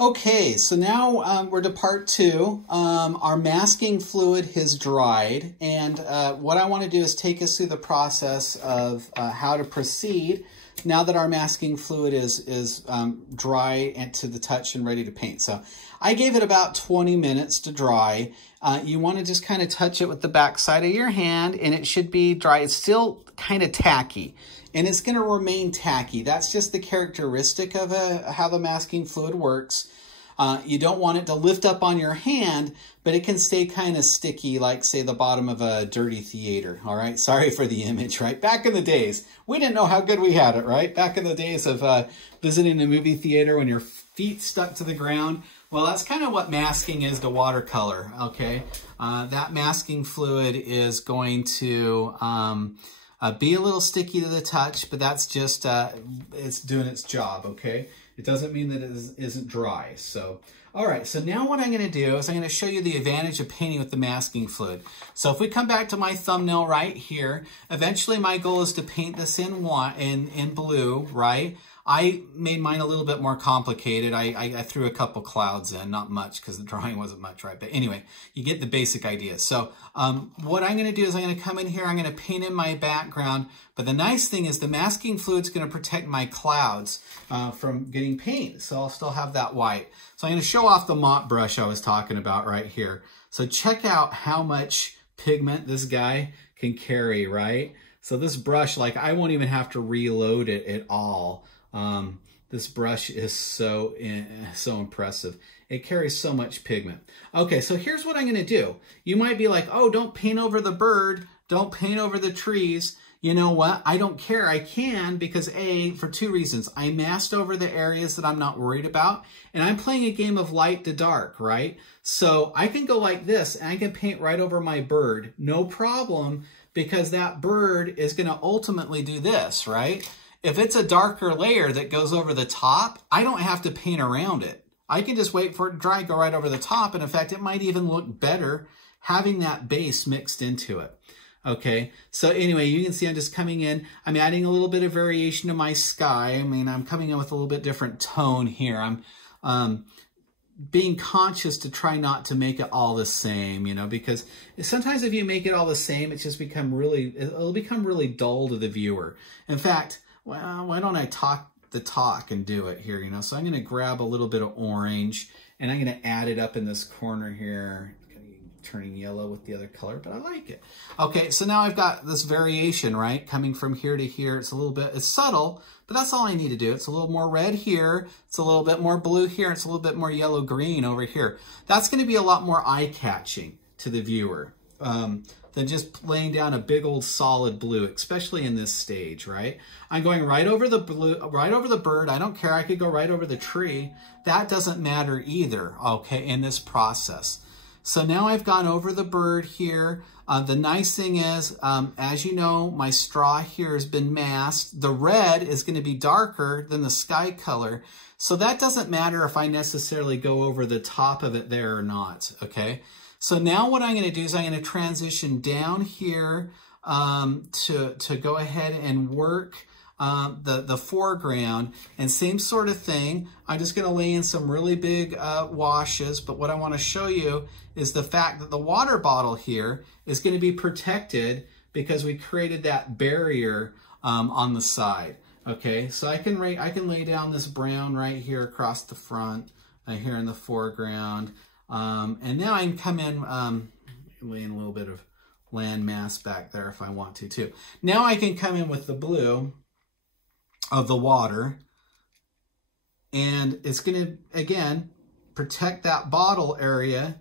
Okay, so now we're to part two. Our masking fluid has dried, and what I want to do is take us through the process of how to proceed now that our masking fluid is dry and to the touch and ready to paint. So I gave it about 20 minutes to dry. You want to just kind of touch it with the back side of your hand, and it should be dry. It's still kind of tacky, and it's going to remain tacky. That's just the characteristic of how the masking fluid works. You don't want it to lift up on your hand, but it can stay kind of sticky, like, say, the bottom of a dirty theater, all right? Sorry for the image, right? Back in the days, we didn't know how good we had it, right? Back in the days of visiting a movie theater when your feet stuck to the ground. Well, that's kind of what masking is to watercolor, okay? That masking fluid is going to be a little sticky to the touch, but that's just, it's doing its job, okay? It doesn't mean that it isn't dry. So, all right, so now what I'm gonna do is I'm gonna show you the advantage of painting with the masking fluid. So if we come back to my thumbnail right here, eventually my goal is to paint this in blue, right? I made mine a little bit more complicated. I threw a couple clouds in, not much because the drawing wasn't much, right? But anyway, you get the basic idea. So what I'm gonna do is I'm gonna come in here, I'm gonna paint in my background, but the nice thing is the masking fluid's gonna protect my clouds from getting paint. So I'll still have that white. So I'm gonna show off the mop brush I was talking about right here. So check out how much pigment this guy can carry, right? So this brush, like, I won't even have to reload it at all. This brush is so impressive. It carries so much pigment. Okay, so here's what I'm gonna do. You might be like, oh, don't paint over the bird, don't paint over the trees. You know what? I don't care. I can, because for two reasons. I masked over the areas that I'm not worried about, and I'm playing a game of light to dark, right? So I can go like this, and I can paint right over my bird, no problem, because that bird is gonna ultimately do this, right? If it's a darker layer that goes over the top, I don't have to paint around it. I can just wait for it to dry, go right over the top, and in fact, it might even look better having that base mixed into it. Okay, so anyway, you can see I'm just coming in. I'm adding a little bit of variation to my sky. I mean, I'm coming in with a little bit different tone here. I'm being conscious to try not to make it all the same, you know, because sometimes if you make it all the same, it'll become really dull to the viewer. In fact, well, why don't I talk the talk and do it here, you know? So I'm gonna grab a little bit of orange and I'm gonna add it up in this corner here. Turning yellow with the other color, but I like it. Okay, so now I've got this variation, right? Coming from here to here. It's a little bit, it's subtle, but that's all I need to do. It's a little more red here. It's a little bit more blue here. It's a little bit more yellow-green over here. That's gonna be a lot more eye-catching to the viewer than just laying down a big old solid blue, especially in this stage, right? I'm going right over the blue, right over the bird. I don't care, I could go right over the tree. That doesn't matter either, okay, in this process. So now I've gone over the bird here. The nice thing is, as you know, my straw here has been masked. The red is going to be darker than the sky color. So that doesn't matter if I necessarily go over the top of it there or not, okay? So now what I'm going to do is I'm going to transition down here to go ahead and work the foreground, and same sort of thing. I'm just going to lay in some really big washes, but what I want to show you is the fact that the water bottle here is going to be protected because we created that barrier on the side. Okay, so I can lay down this brown right here across the front, here in the foreground, and now I can come in, lay in a little bit of land mass back there if I want to too. Now I can come in with the blue of the water, and it's going to, again, protect that bottle area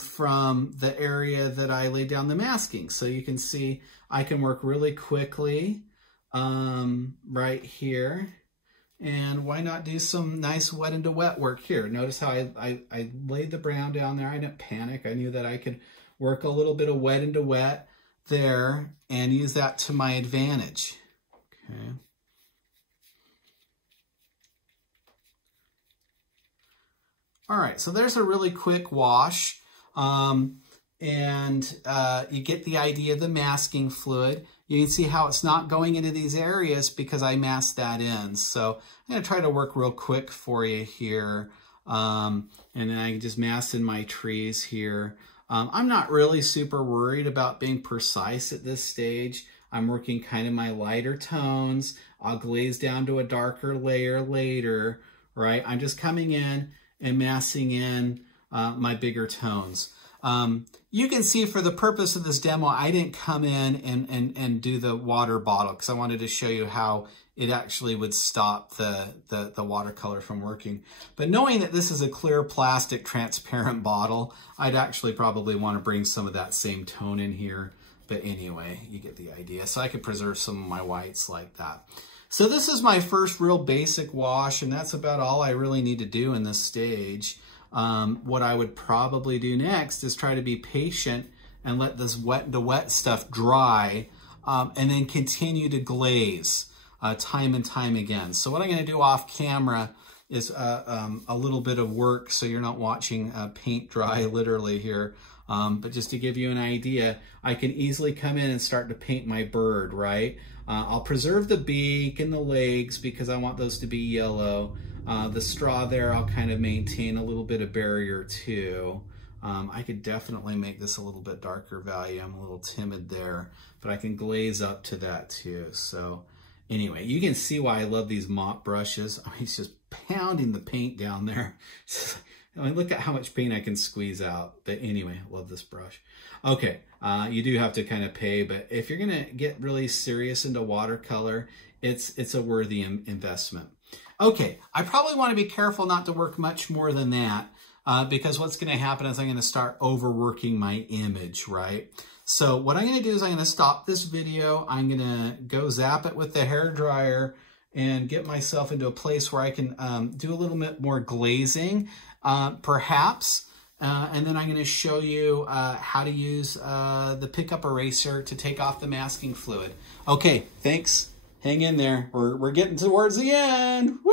from the area that I laid down the masking. So you can see I can work really quickly right here. And why not do some nice wet into wet work here? Notice how I laid the brown down there. I didn't panic. I knew that I could work a little bit of wet into wet there and use that to my advantage. Okay. All right, so there's a really quick wash, and you get the idea of the masking fluid. You can see how it's not going into these areas because I masked that in. So I'm gonna try to work real quick for you here. And then I can just mask in my trees here. I'm not really super worried about being precise at this stage. I'm working kind of my lighter tones. I'll glaze down to a darker layer later, right? I'm just coming in and masking in my bigger tones. You can see for the purpose of this demo, I didn't come in and do the water bottle because I wanted to show you how it actually would stop the watercolor from working. But knowing that this is a clear plastic transparent bottle, I'd actually probably want to bring some of that same tone in here. But anyway, you get the idea. So I could preserve some of my whites like that. So this is my first real basic wash, and that's about all I really need to do in this stage. What I would probably do next is try to be patient and let this the wet stuff dry, and then continue to glaze time and time again. So what I'm going to do off camera is a little bit of work, so you're not watching paint dry literally here. But just to give you an idea, I can easily come in and start to paint my bird, right? I'll preserve the beak and the legs because I want those to be yellow. The straw there, I'll kind of maintain a little bit of barrier too. I could definitely make this a little bit darker value. I'm a little timid there, but I can glaze up to that too. So anyway, you can see why I love these mop brushes. I mean, it's just pounding the paint down there. I mean, look at how much paint I can squeeze out. But anyway, I love this brush. Okay, you do have to kind of pay, but if you're gonna get really serious into watercolor, it's a worthy investment. Okay, I probably want to be careful not to work much more than that because what's going to happen is I'm going to start overworking my image, right? So what I'm going to do is I'm going to stop this video. I'm going to go zap it with the hairdryer and get myself into a place where I can do a little bit more glazing, perhaps. And then I'm going to show you how to use the pickup eraser to take off the masking fluid. Okay, thanks. Hang in there. We're getting towards the end. Woo!